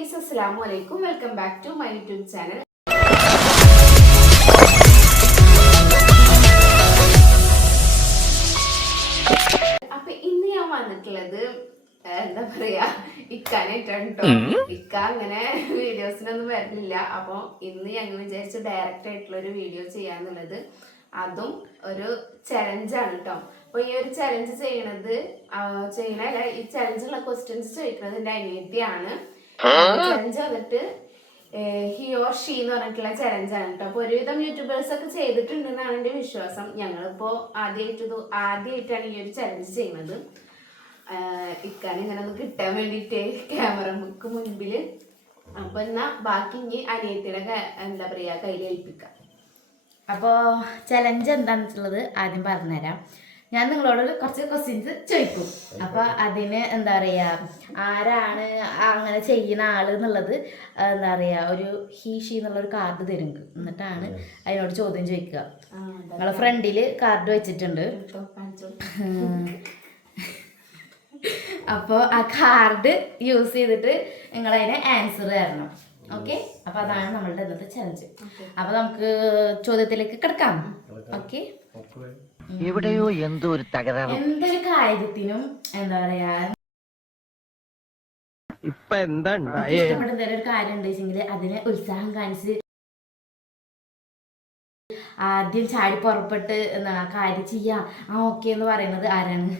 Guys, അസ്സലാമു അലൈക്കും. Welcome back to my YouTube channel. അപ്പൊ ഇന്ന് ഞാൻ വന്നിട്ടുള്ളത് എന്താ പറയാ, ഇക്കാനായിട്ടാണ് കേട്ടോ. ഇക്ക അങ്ങനെ വീഡിയോസിനൊന്നും വരുന്നില്ല. അപ്പൊ ഇന്ന് ഞങ്ങൾ വിചാരിച്ചു ഡയറക്റ്റ് ആയിട്ടുള്ള ഒരു വീഡിയോ ചെയ്യാന്നുള്ളത്. അതും ഒരു ചലഞ്ചാണ് കേട്ടോ. അപ്പൊ ഈ ഒരു ചലഞ്ച് ചെയ്യണല്ല, ഈ ചലഞ്ചുള്ള ക്വസ്റ്റ്യൻസ് ചോദിക്കുന്നത് എന്റെ അനിയത്തിയാണ്. ചലഞ്ച് വന്നിട്ട് ഹി ഓർ ഷീ എന്ന് പറഞ്ഞിട്ടുള്ള ചലഞ്ചാണ് കേട്ടോ. അപ്പൊ ഒരുവിധം യൂട്യൂബേഴ്സ് ഒക്കെ ചെയ്തിട്ടുണ്ടെന്നാണ് എന്റെ വിശ്വാസം. ഞങ്ങളിപ്പോ ആദ്യമായിട്ടാണ് ഈ ഒരു ചലഞ്ച് ചെയ്യുന്നത്. ഇക്കാന് ഇങ്ങനെ ഒന്ന് കിട്ടാൻ വേണ്ടിയിട്ട് ക്യാമറക്ക് മുൻപില്. അപ്പൊ എന്നാ ബാക്കി ഇനി അനിയത്തിയുടെ എന്താ പറയാ കയ്യിൽ ഏൽപ്പിക്കാം. അപ്പോൾ ചലഞ്ച് എന്താണെന്നുള്ളത് ആദ്യം പറഞ്ഞുതരാം. ഞാൻ നിങ്ങളോട് കുറച്ച് ക്വസ്റ്റ്യൻസ് ചോദിക്കും. അപ്പോൾ അതിന് എന്താ പറയുക, ആരാണ് അങ്ങനെ ചെയ്യുന്ന ആള് എന്നുള്ളത് എന്താ പറയുക, ഒരു ഹീ ഷീ എന്നുള്ളൊരു കാർഡ് തരും. എന്നിട്ടാണ് അതിനോട് ചോദ്യം ചോദിക്കുക. നിങ്ങളെ ഫ്രണ്ടിൽ കാർഡ് വെച്ചിട്ടുണ്ട്. അപ്പോൾ ആ കാർഡ് യൂസ് ചെയ്തിട്ട് നിങ്ങളതിന് ആൻസർ തരണം. ഓക്കെ, അപ്പൊ അതാണ് നമ്മളുടെ ഇന്നത്തെ ചലഞ്ച്. അപ്പൊ നമുക്ക് ചോദ്യത്തിലേക്ക് കിടക്കാം. ഓക്കെ, എവിടെയോ എന്തോ ഒരു തകരാറ്. എന്തൊരു കാര്യത്തിനും എന്താ പറയാ, ഇപ്പൊ എന്താ ഇഷ്ടപ്പെട്ട എന്തെങ്കിലും ഒരു കാര്യം ഉണ്ടെങ്കിൽ അതിനെ ഉത്സാഹം കാണിച്ച് ആദ്യം ചാടി പുറപ്പെട്ട് എന്താ കാര്യം ചെയ്യാം ഓക്കെ എന്ന് പറയുന്നത് ആരാണ്?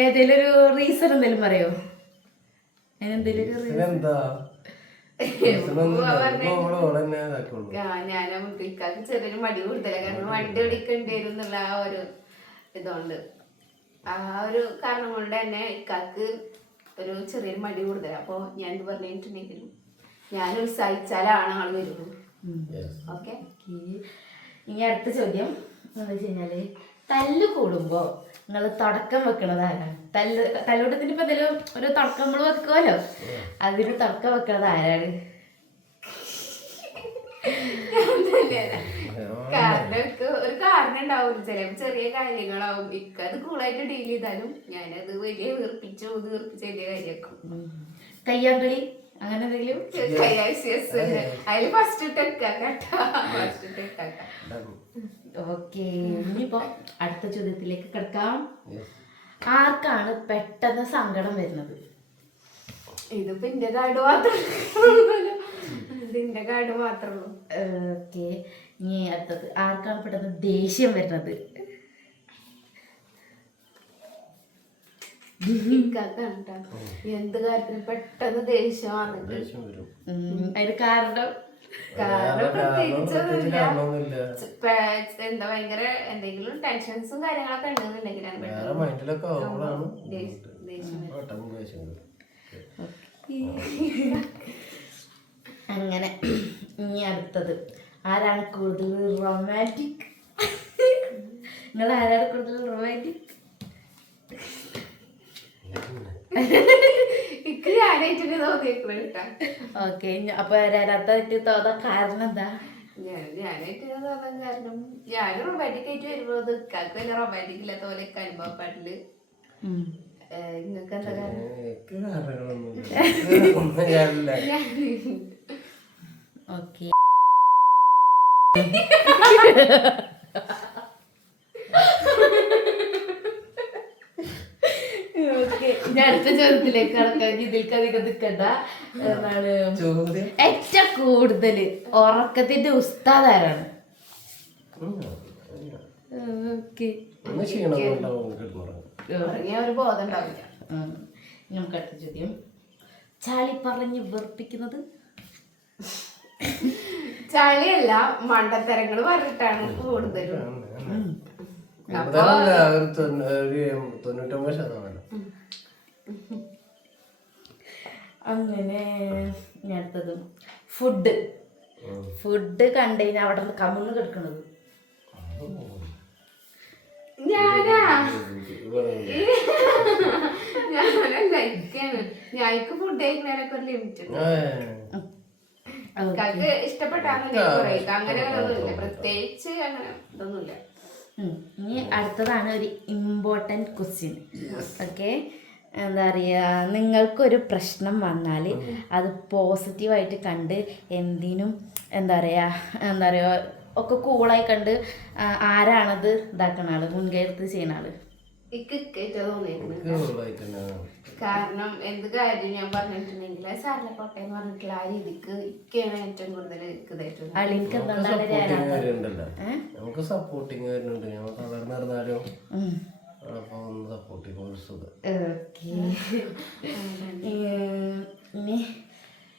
ഏതെങ്കിലും ഒരു റീസൺ എന്തെങ്കിലും പറയോ? ഞാനും ചെറിയൊരു മടി കൂടുതല, കാരണം വണ്ടി ഓടിക്കേണ്ടി വരും എന്നുള്ള ആ ഒരു ഇതുകൊണ്ട്, ആ ഒരു കാരണം കൊണ്ട് തന്നെ ഇക്കാക്ക് ഒരു ചെറിയൊരു മടി കൂടുതല. അപ്പൊ ഞാൻ എന്ത് പറഞ്ഞിട്ടുണ്ടെങ്കിലും ഞാൻ ഉത്സാഹിച്ചാലാണ് ആള് വരുള്ളൂ. ഓക്കെ, ഇനി അടുത്ത ചോദ്യം എന്താ വെച്ച് കഴിഞ്ഞാല്, തല്ല് കൂടുമ്പോ നിങ്ങൾ തുടക്കം വെക്കണത് ആരാണ്? തല്ലൂട്ടത്തിന് ഇപ്പൊ എന്തെങ്കിലും ഒരു തുടക്കം നമ്മൾ വെക്കുമല്ലോ, അതിന് തുടക്കം വെക്കണത് ആരാണ്? ഒരു കാരണം ഉണ്ടാവും, ചെറിയ കാര്യങ്ങളാവും. ഇക്കത് കൂളായിട്ട് ഡീൽ ചെയ്താലും ഞാനത് വലിയ വീർപ്പിച്ച് വലിയ കാര്യമാക്കും. കയ്യാങ്കളി അങ്ങനെ എന്തെങ്കിലും? അതില് ഫസ്റ്റ് ടെക്കാട്ടോ. ഓക്കെ, ഇനിയിപ്പോ അടുത്ത ചോദ്യത്തിലേക്ക് കിടക്കാം. ആർക്കാണ് പെട്ടെന്ന് സങ്കടം വരുന്നത്? ഇതിപ്പോ എന്റെ കാർഡ് മാത്രമേ ഉള്ളൂ. ഓക്കെ, ഇനി അടുത്തത്, ആർക്കാണ് പെട്ടെന്ന് ദേഷ്യം വരുന്നത്? എന്ത് കാര്യത്തിന് പെട്ടെന്ന് ദേഷ്യമാണ്. അതിന് കാരണം എന്താ ഭയങ്കര എന്തെങ്കിലും ടെൻഷൻസും കാര്യങ്ങളൊക്കെ ഉണ്ടെന്നുണ്ടെങ്കിലാണ് അങ്ങനെ. ഇനി അടുത്തത്, ആരാണ് കൂടുതൽ റൊമാൻറ്റിക്? നിങ്ങൾ ആരാണ് കൂടുതൽ റൊമാൻറ്റിക്? ഓക്കെ, അപ്പൊ രണ്ടാമത്തെ തോന്നാൻ കാരണം എന്താ? ഞാനായിട്ട് തോന്നാൻ കാരണം ഞാൻ റൊമാൻറ്റിക് ആയിട്ട് വരുമ്പോ ഇക്കാക്ക് വലിയ റൊമാൻറ്റിക് ഇല്ലാത്ത പോലെ അനുഭവപ്പാട്ടില്. നിങ്ങൾക്ക് എന്താ കാരണം? ഓക്കെ, ഞാൻ അടുത്ത ചോദ്യത്തിലേക്ക് കടക്കാൻ. ഇതിലേക്ക് അധികം നിൽക്കണ്ട. എന്താണ് ഏറ്റവും കൂടുതൽ ഉറക്കത്തിന്റെ ഉസ്താദ് ആരാണ്? ഓക്കെ, ഒരു ബോധം ഉണ്ടാവില്ല. നമുക്ക് അടുത്ത ചോദ്യം, ചാളി പറഞ്ഞ് വെറുപ്പിക്കുന്നത്? ചളിയല്ല, മണ്ടത്തരങ്ങൾ പറഞ്ഞിട്ടാണ് കൂടുതലും. അങ്ങനെ. അടുത്തത്, ഫുഡ് കണ്ടുകഴിഞ്ഞാൽ അവിടെ നിന്ന് കമ്മുന്ന് കിടക്കുന്നത്? ഞാനിക്ക് ഫുഡ് കഴിക്കുന്നതിനൊക്കെ ഒരു ലിമിറ്റ് ഉണ്ട്. ഇഷ്ടപ്പെട്ടാന്ന് അങ്ങനെ പ്രത്യേകിച്ച് അങ്ങനെ ഇതൊന്നുമില്ല. ഇനി അടുത്തതാണ് ഒരു ഇമ്പോർട്ടൻറ്റ് ക്വസ്റ്റ്യൻ. ഓക്കെ, എന്താ പറയുക, നിങ്ങൾക്കൊരു പ്രശ്നം വന്നാൽ അത് പോസിറ്റീവായിട്ട് കണ്ട് എന്തിനും എന്താ പറയുക ഒക്കെ കൂളായി കണ്ട് ആരാണത് ഇതാക്കണ ആള്, മുൻകൈ എടുത്ത് ചെയ്യുന്ന ആള്? കാരണം എന്ത് കാര്യം ഞാൻ പറഞ്ഞിട്ടുണ്ടെങ്കിൽ സാറിനെ പോട്ടെ എന്ന് പറഞ്ഞിട്ടുള്ള ആ രീതിക്ക് ഇക്കയാണ് ഏറ്റവും കൂടുതൽ അളിക്ക് നമുക്ക് സപ്പോർട്ടിങ് വരുന്നുണ്ട്. ഞങ്ങൾ തളർന്നു നടന്നാലും സപ്പോർട്ടിങ്. ഇനി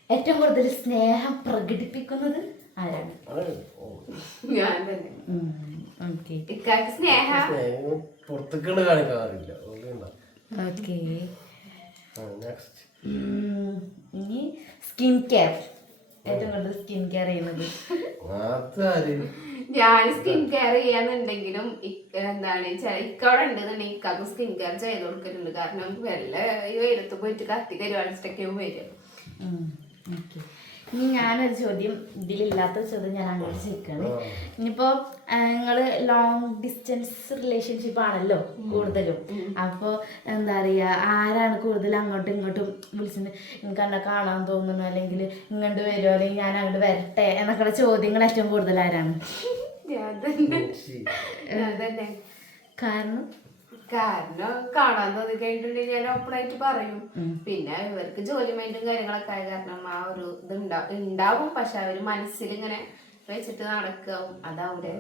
ഏറ്റവും കൂടുതൽ സ്നേഹം പ്രകടിപ്പിക്കുന്നത് ആരാണ്? ഞാൻ തന്നെ. ഇക്കാക്ക് സ്നേഹം പുറത്തേക്കുള്ള കാണിക്കാറില്ല. ഓക്കെ. ഇനി സ്കിൻ കെയർ, ഏറ്റവും കൂടുതൽ സ്കിൻ കെയർ ചെയ്യുന്നത്? ഞാൻ സ്കിൻ കെയർ ചെയ്യാന്നുണ്ടെങ്കിലും എന്താണ് ഇക്കവിടെ ഉണ്ടെന്നുണ്ടെങ്കിൽ ഇക്കാക്ക് സ്കിൻ കെയർ ചെയ്ത് കൊടുക്കുന്നുണ്ട്. കാരണം വല്ല ഈ വെയിലത്ത് പോയിട്ട് കത്തി കരുവാടിച്ചിട്ടൊക്കെയും വരും. ഇനി ഞാനൊരു ചോദ്യം, ഇതിലില്ലാത്ത ചോദ്യം ഞാൻ അങ്ങോട്ട് ചോദിക്കുകയാണ്. ഇനിയിപ്പോൾ നിങ്ങൾ ലോങ് ഡിസ്റ്റൻസ് റിലേഷൻഷിപ്പ് ആണല്ലോ കൂടുതലും. അപ്പോൾ എന്താ പറയുക, ആരാണ് കൂടുതൽ അങ്ങോട്ടും ഇങ്ങോട്ടും വിളിച്ചിട്ട് എനിക്ക് എന്നെ കാണാൻ തോന്നുന്നു, അല്ലെങ്കിൽ ഇങ്ങോട്ട് വരുമോ, അല്ലെങ്കിൽ ഞാൻ അങ്ങോട്ട് വരട്ടെ എന്നൊക്കെയുള്ള ചോദ്യങ്ങൾ ഏറ്റവും കൂടുതൽ ആരാണ്? കാരണം കാണാൻ തോന്നി കഴിഞ്ഞിട്ടുണ്ടെങ്കിൽ ഞാൻ ഓപ്പണായിട്ട് പറയും. പിന്നെ ഇവർക്ക് ജോലി മൈൻഡും കാര്യങ്ങളൊക്കെ ആയ കാരണം ആ ഒരു ഇത് ഉണ്ടാവും. പക്ഷെ അവര് മനസ്സിൽ ഇങ്ങനെ വെച്ചിട്ട് നടക്കാവും. അതാവിടെ.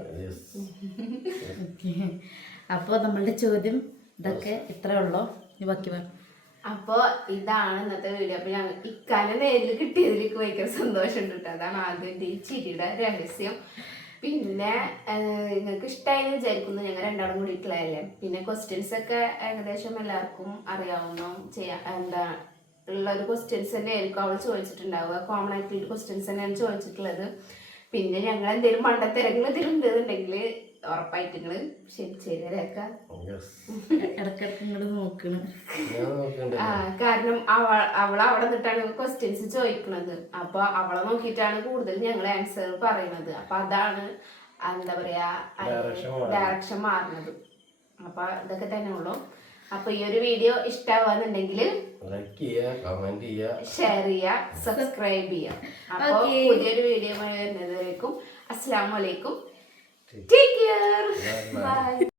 അപ്പോൾ നമ്മളുടെ ചോദ്യം ഇതൊക്കെ ഇത്രേ ഉള്ളോ? ബാക്കി പറ. അപ്പൊ ഇതാണ് ഇന്നത്തെ വീഡിയോ. അപ്പൊ ഞങ്ങൾ ഇക്കാനെ നേരിൽ കിട്ടിയതിലേക്ക് ഭയങ്കര സന്തോഷമുണ്ട് കേട്ടോ. അതാണ് ആദ്യം ഈ ചിരിയുടെ രഹസ്യം. പിന്നെ നിങ്ങൾക്ക് ഇഷ്ടമായെന്ന് വിചാരിക്കുന്നു. ഞങ്ങൾ രണ്ടാളും കൂടിയിട്ടുള്ളതല്ലേ. പിന്നെ ക്വസ്റ്റ്യൻസ് ഒക്കെ ഏകദേശം എല്ലാവർക്കും അറിയാവുന്ന എന്താ ഉള്ള ഒരു ക്വസ്റ്റ്യൻസ് തന്നെ ആയിരിക്കും അവൾ ചോദിച്ചിട്ടുണ്ടാവുക. കോമൺ ആയിട്ടുള്ള ക്വസ്റ്റ്യൻസ് തന്നെയാണ് ചോദിച്ചിട്ടുള്ളത്. പിന്നെ ഞങ്ങൾ എന്തെങ്കിലും മണ്ടത്തിരങ്ങൾ ഇതിലുണ്ടെന്നുണ്ടെങ്കിൽ ഉറപ്പായിട്ട് നിങ്ങൾ ശരിച്ചേരാക്കാം. ഇടക്കിടക്ക് ഇങ്ങോട്ട് നോക്കണം. കാരണം അവൾ അവിടെ നിന്നിട്ടാണ് ക്വസ്റ്റ്യൻസ് ചോദിക്കുന്നത്. അപ്പൊ അവളെ നോക്കിയിട്ടാണ് കൂടുതൽ ഞങ്ങൾ ആൻസർ പറയുന്നത്. അപ്പൊ അതാണ് എന്താ പറയാ ഡയറക്ഷൻ മാറുന്നത്. അപ്പൊ ഇതൊക്കെ തന്നെ ഉള്ളു. അപ്പൊ ഈ ഒരു വീഡിയോ ഇഷ്ടമാവുന്നുണ്ടെങ്കിൽ ലൈക്ക് ചെയ്യുക, കമന്റ് ചെയ്യുക, ഷെയർ ചെയ്യുക, സബ്സ്ക്രൈബ് ചെയ്യുക. അപ്പൊ പുതിയൊരു വീഡിയോ വരുന്നതിലേക്കും അസ്സലാമു അലൈക്കും. Take care. Bye.